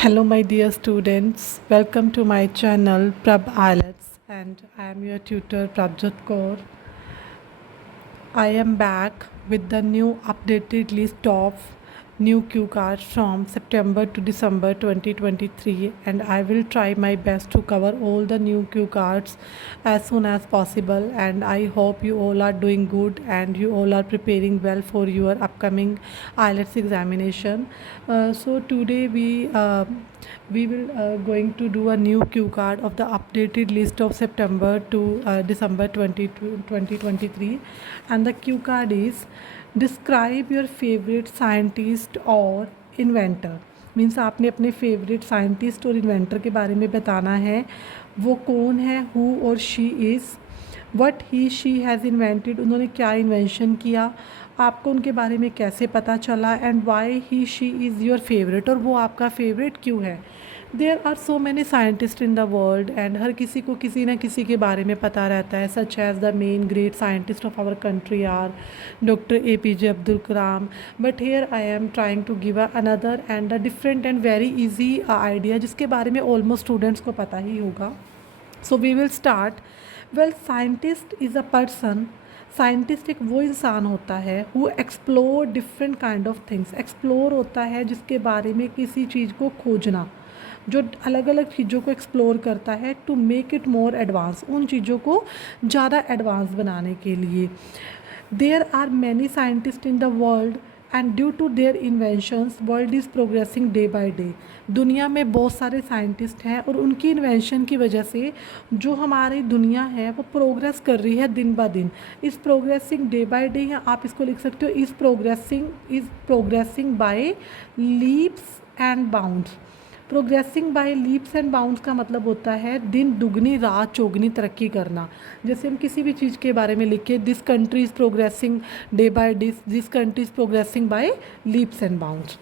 Hello, my dear students. Welcome to my channel Prab IELTS, and I am your tutor Prabjot Kaur. I am back with the new updated list of new cue cards from September to December 2023, and I will try my best to cover all the new cue cards as soon as possible. And I hope you all are doing good and you all are preparing well for your upcoming IELTS examination. So today we will going to do a new cue card of the updated list of September to December 2023, and the cue card is describe your favorite scientist or inventor. Means आपने अपने favourite scientist और inventor के बारे में बताना है. वो कौन है, हु और she is, what he she has invented, उन्होंने क्या इन्वेंशन किया, आपको उनके बारे में कैसे पता चला, and why he she is your favourite, और वो आपका फेवरेट क्यों है. There are so many scientist in the world, and हर किसी को किसी न किसी के बारे में पता रहता है. Such as the main great scientist of our country are doctor APJ Abdul Kalam. But here I am trying to give another and a different and very easy idea जिसके बारे में ऑलमोस्ट स्टूडेंट्स को पता ही होगा. So we will start. Well, scientist is a person. Scientist एक वो इंसान होता है who explore different kind of things. Explore होता है जिसके बारे में किसी चीज़ को खोजना, जो अलग अलग चीज़ों को एक्सप्लोर करता है to make it more advance, उन चीज़ों को ज़्यादा एडवांस बनाने के लिए. There are many scientist in the world and due to their inventions world is progressing day by day. दुनिया में बहुत सारे साइंटिस्ट हैं और उनकी इन्वेंशन की वजह से जो हमारी दुनिया है वो प्रोग्रेस कर रही है दिन ब दिन. इस प्रोग्रेसिंग डे बाय डे, या आप इसको लिख सकते हो is progressing by leaps and bounds. Progressing by leaps and bounds का मतलब होता है दिन दुगनी रात चौगनी तरक्की करना. जैसे हम किसी भी चीज़ के बारे में लिखे, this country is progressing day by day, this country is progressing by leaps and bounds.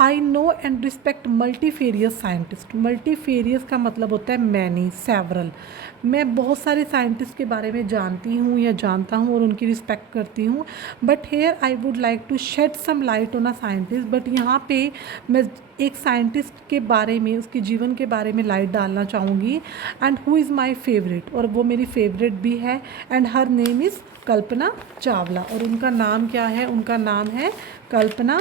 I know and respect multifarious scientist. Multifarious का मतलब होता है मैनी, सेवरल. मैं बहुत सारे साइंटिस्ट के बारे में जानती हूँ या जानता हूँ और उनकी रिस्पेक्ट करती हूँ. But here I would like to shed some light on a scientist. But यहाँ पे मैं एक साइंटिस्ट के बारे में, उसके जीवन के बारे में लाइट डालना चाहूँगी. And who is my favourite, और वो मेरी फेवरेट भी है. And her name is Kalpana Chawla. और उनका नाम क्या है? उनका नाम है कल्पना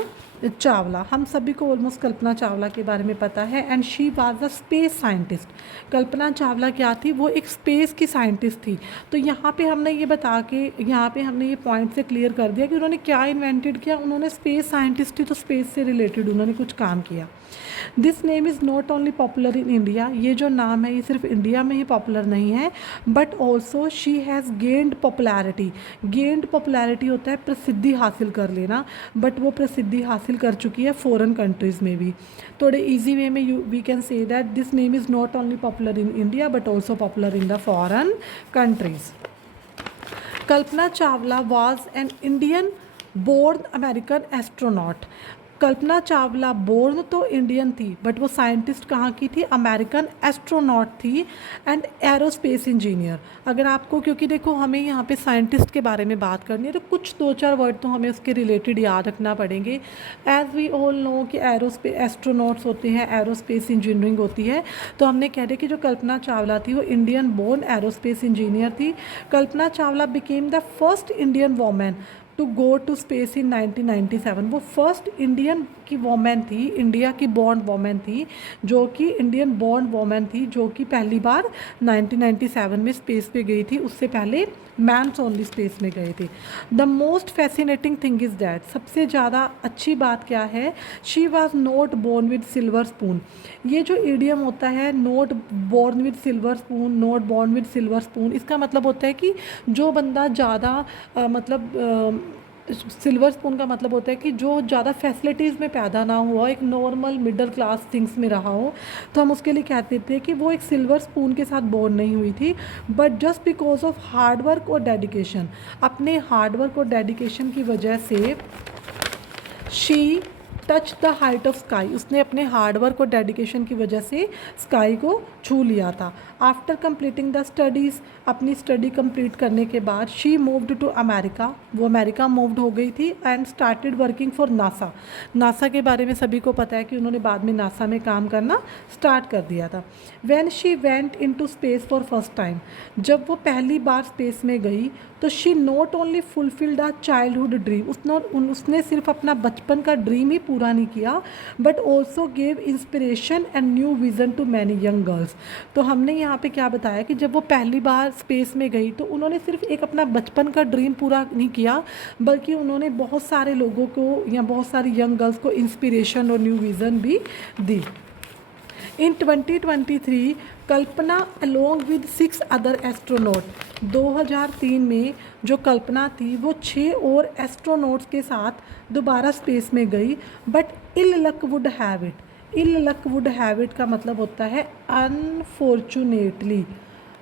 चावला. हम सभी को ऑलमोस्ट कल्पना चावला के बारे में पता है. And she was a space scientist. Kalpana Chawla क्या थी? वो एक स्पेस की साइंटिस्ट थी. तो यहाँ पे हमने ये बता के, यहाँ पे हमने ये पॉइंट से क्लियर कर दिया कि उन्होंने क्या इन्वेंटेड किया. उन्होंने स्पेस साइंटिस्ट थी तो स्पेस से रिलेटेड उन्होंने कुछ काम किया. This name is not only popular in India. ये जो नाम है ये सिर्फ इंडिया में ही पॉपुलर नहीं है, but also she has gained popularity. Gained popularity होता है प्रसिद्धि हासिल कर लेना, बट वो प्रसिद्धि हासिल कर चुकी है फॉरेन कंट्रीज़ में भी. थोड़े ईजी वे में we can say that this name is not only popular in India but also popular in the foreign countries. Kalpana Chawla was an Indian born American astronaut. Kalpana Chawla born तो इंडियन थी, but वो scientist कहाँ की थी? American astronaut थी and aerospace engineer. अगर आपको, क्योंकि देखो हमें यहाँ पे साइंटिस्ट के बारे में बात करनी है तो कुछ दो चार वर्ड तो हमें उसके रिलेटेड याद रखना पड़ेंगे. एज वी ऑल नो कि एस्ट्रोनॉट्स होते हैं, एरोस्पेस इंजीनियरिंग होती है. तो हमने कह रहे कि जो कल्पना चावला थी वो इंडियन बोर्न एरोस्पेस इंजीनियर थी. Kalpana Chawla became the first Indian women to go to space in 1997. वो फर्स्ट इंडियन की वोमेन थी, इंडिया की बॉर्न वोमेन थी, जो कि इंडियन बॉर्न वोमेन थी, जो कि पहली बार 1997 में स्पेस पे गई थी. उससे पहले मैन्स ओनली स्पेस में गए थे. The most fascinating thing is that, सबसे ज़्यादा अच्छी बात क्या है? She was not born with silver spoon. ये जो ईडियम होता है not born with silver spoon, not born with silver spoon, इसका मतलब होता है कि जो बंदा ज़्यादा सिल्वर स्पून का मतलब होता है कि जो ज़्यादा फैसिलिटीज़ में पैदा ना हुआ, एक नॉर्मल मिडिल क्लास थिंग्स में रहा हो, तो हम उसके लिए कहते थे कि वो एक सिल्वर स्पून के साथ बोर्न नहीं हुई थी. But just because of hard work और डेडिकेशन, अपने हार्डवर्क और डेडिकेशन की वजह से she touch the height of sky, उसने अपने हार्डवर्क और डेडिकेशन की वजह से स्काई को छू लिया था। आफ्टर कंप्लीटिंग द स्टडीज़, अपनी स्टडी कंप्लीट करने के बाद शी मूव्ड टू अमेरिका, वो अमेरिका मूव्ड हो गई थी and started working for NASA. NASA के बारे में सभी को पता है कि उन्होंने बाद में नासा में काम करना स्टार्ट कर दिया था। When she went into space for first time, जब वो पहली बार स्पेस में गई तो she not only fulfilled a childhood dream, उसने सिर्फ अपना बचपन का ड्रीम ही पूरा नहीं किया but also gave inspiration and new vision to many young girls. तो हमने यहाँ पे क्या बताया कि जब वो पहली बार स्पेस में गई तो उन्होंने सिर्फ एक अपना बचपन का ड्रीम पूरा नहीं किया बल्कि उन्होंने बहुत सारे लोगों को या बहुत सारी यंग गर्ल्स को इंस्पिरेशन और न्यू विज़न भी दी। इन 2023 कल्पना अलोंग विद 6 अदर एस्ट्रोनॉट, 2003 में जो कल्पना थी वो 6 और एस्ट्रोनॉट्स के साथ दोबारा स्पेस में गई but ill luck would have it. Ill luck would have it का मतलब होता है अनफॉर्चुनेटली,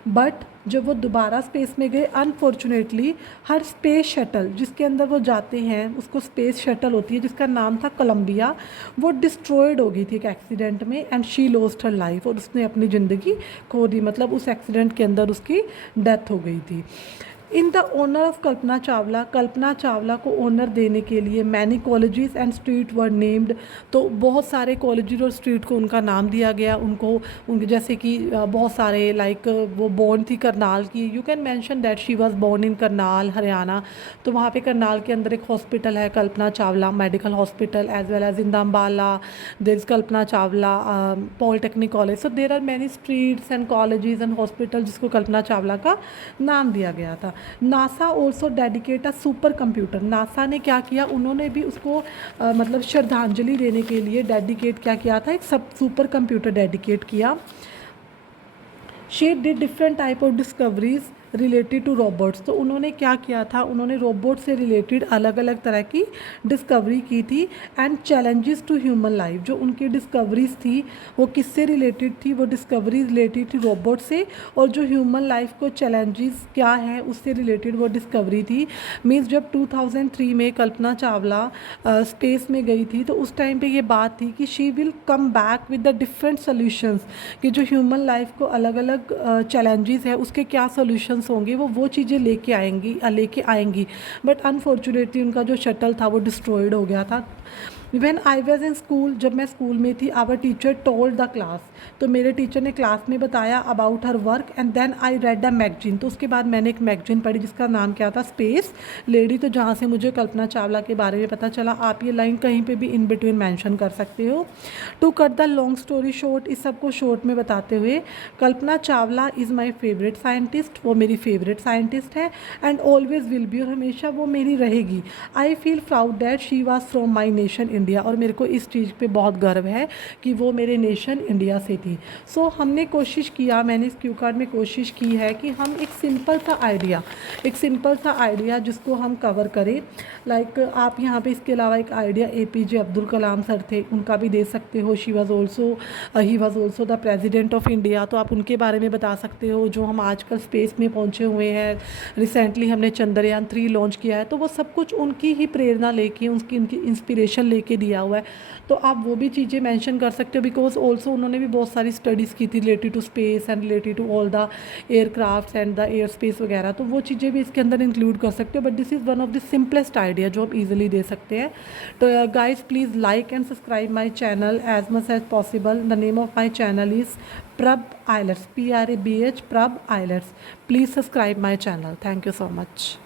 बट जब वो दोबारा स्पेस में गए अनफॉर्चुनेटली हर स्पेस शटल जिसके अंदर वो जाते हैं, उसको स्पेस शटल होती है जिसका नाम था कोलंबिया, वो डिस्ट्रॉयड हो गई थी एक एक्सीडेंट में and she lost her life, और उसने अपनी ज़िंदगी खो दी, मतलब उस एक्सीडेंट के अंदर उसकी डेथ हो गई थी। In the honour of Kalpana Chawla, Kalpana Chawla को ऑनर देने के लिए many colleges and street were named, तो बहुत सारे कॉलेजेस और स्ट्रीट को उनका नाम दिया गया उनके जैसे कि बहुत सारे लाइक वो बोर्न थी करनाल की, you can mention that she was born in Karnal Haryana, तो वहाँ पे करनाल के अंदर एक हॉस्पिटल है Kalpana Chawla medical hospital, as well as in the Ambala there is Kalpana Chawla polytechnic college, so there are many streets and colleges and hospital जिसको कल्पना चावला का नाम दिया गया था। NASA also dedicate a super computer, NASA ने क्या किया, उन्होंने भी उसको मतलब श्रद्धांजलि देने के लिए डेडिकेट क्या किया था, एक सब सुपर कंप्यूटर डेडिकेट किया। She did different type of discoveries related to robots, तो उन्होंने क्या किया था, उन्होंने रोबोट से रिलेटेड अलग अलग तरह की डिस्कवरी की थी and challenges to human life, जो उनकी डिस्कवरीज थी वो किससे रिलेटेड थी, वो डिस्कवरी रिलेटेड थी रोबोट से, और जो ह्यूमन लाइफ को चैलेंजेस क्या है उससे रिलेटेड वो डिस्कवरी थी। मीन्स जब 2003 में कल्पना चावला स्पेस में गई थी तो उस टाइम पे ये बात थी कि she will come back with the different solutions, कि जो ह्यूमन लाइफ को अलग अलग चैलेंजेस है उसके क्या सोल्यूशंस होंगे वो चीज़ें लेके आएंगी बट अनफॉर्चुनेटली उनका जो शटल था वो डिस्ट्रॉयड हो गया था। When I was in school, जब मैं स्कूल में थी, our teacher told the class, तो मेरे टीचर ने क्लास में बताया about her work and then I read a magazine, तो उसके बाद मैंने एक मैगजीन पढ़ी जिसका नाम क्या था, स्पेस लेडी, तो जहाँ से मुझे कल्पना चावला के बारे में पता चला। आप ये लाइन कहीं पे भी इन बिटवीन मेंशन कर सकते हो। To cut the long story short, इस सब को शॉर्ट में बताते हुए, Kalpana Chawla is my favourite scientist, वो मेरी फेवरेट साइंटिस्ट है एंड ऑलवेज विल बी, और हमेशा वो मेरी रहेगी। I feel proud that she was from my nation India, और मेरे को इस चीज़ पे बहुत गर्व है कि वो मेरे नेशन इंडिया से थी। सो हमने कोशिश किया, मैंने इस क्यू कार्ड में कोशिश की है कि हम एक सिंपल सा आइडिया जिसको हम कवर करें, लाइक आप यहाँ पे इसके अलावा एक आइडिया APJ अब्दुल कलाम सर थे, उनका भी दे सकते हो। He was also the president of India, तो आप उनके बारे में बता सकते हो, जो हम आजकल स्पेस में पहुँचे हुए हैं। रिसेंटली हमने चंद्रयान 3 लॉन्च किया है, तो वो सब कुछ उनकी ही प्रेरणा लेके, उनकी इंस्पिरेशन लेके दिया हुआ है, तो आप वो भी चीज़ें मेंशन कर सकते हो। बिकॉज ऑल्सो उन्होंने भी बहुत सारी स्टडीज़ की थी related to space and related to all the aircrafts and the air space वगैरह, तो वो चीज़ें भी इसके अंदर इंक्लूड कर सकते हो। But this is one of the simplest idea जो आप इजीली दे सकते हैं। तो guys please like and subscribe my channel as much as possible. The name of my channel is Prabh IELTS, PRABH, Prabh IELTS. Please subscribe my channel. Thank you so much.